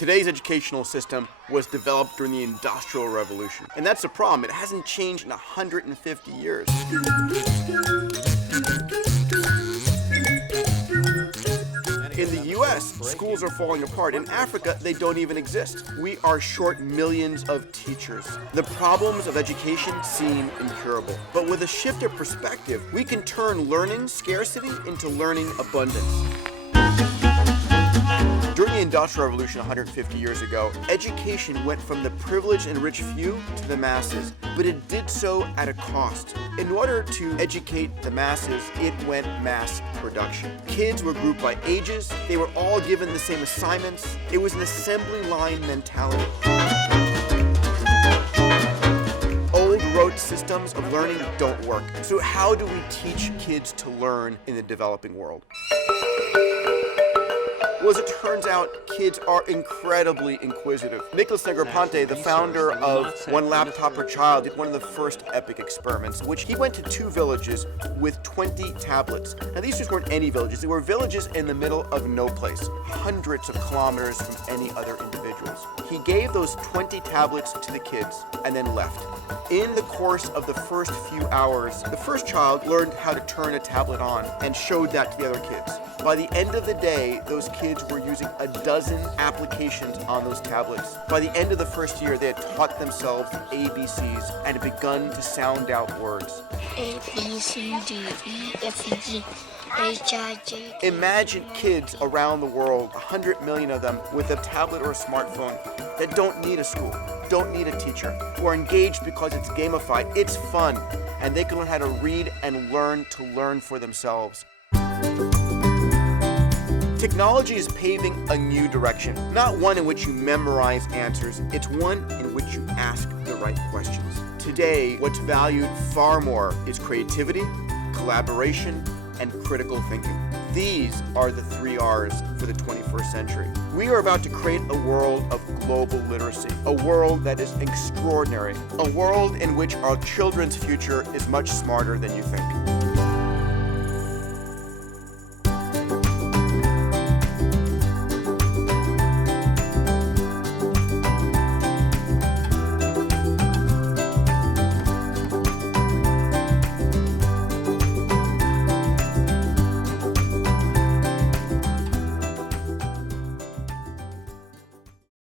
Today's educational system was developed during the Industrial Revolution. And that's the problem. It hasn't changed in 150 years. In the US, schools are falling apart. In Africa, they don't even exist. We are short millions of teachers. The problems of education seem incurable. But with a shift of perspective, we can turn learning scarcity into learning abundance. During the Industrial Revolution 150 years ago, education went from the privileged and rich few to the masses, but it did so at a cost. In order to educate the masses, it went mass production. Kids were grouped by ages, they were all given the same assignments. It was an assembly line mentality. Old rote systems of learning don't work. So how do we teach kids to learn in the developing world? Well, as it turns out, kids are incredibly inquisitive. Nicholas Negroponte, the founder of One Laptop Per Child, did one of the first epic experiments, in which he went to 2 villages with 20 tablets. Now, these just weren't any villages. They were villages in the middle of no place, hundreds of kilometers from any other individuals. He gave those 20 tablets to the kids and then left. In the course of the first few hours, the first child learned how to turn a tablet on and showed that to the other kids. By the end of the day, those kids were using a dozen applications on those tablets. By the end of the first year, they had taught themselves ABCs and had begun to sound out words. A, B, C, D, E, F, G, H, I, J. Imagine kids around the world, 100 million of them, with a tablet or a smartphone that don't need a school, don't need a teacher, who are engaged because it's gamified, it's fun, and they can learn how to read and learn to learn for themselves. Technology is paving a new direction, not one in which you memorize answers, it's one in which you ask the right questions. Today, what's valued far more is creativity, collaboration, and critical thinking. These are the 3 R's for the 21st century. We are about to create a world of global literacy, a world that is extraordinary, a world in which our children's future is much smarter than you think.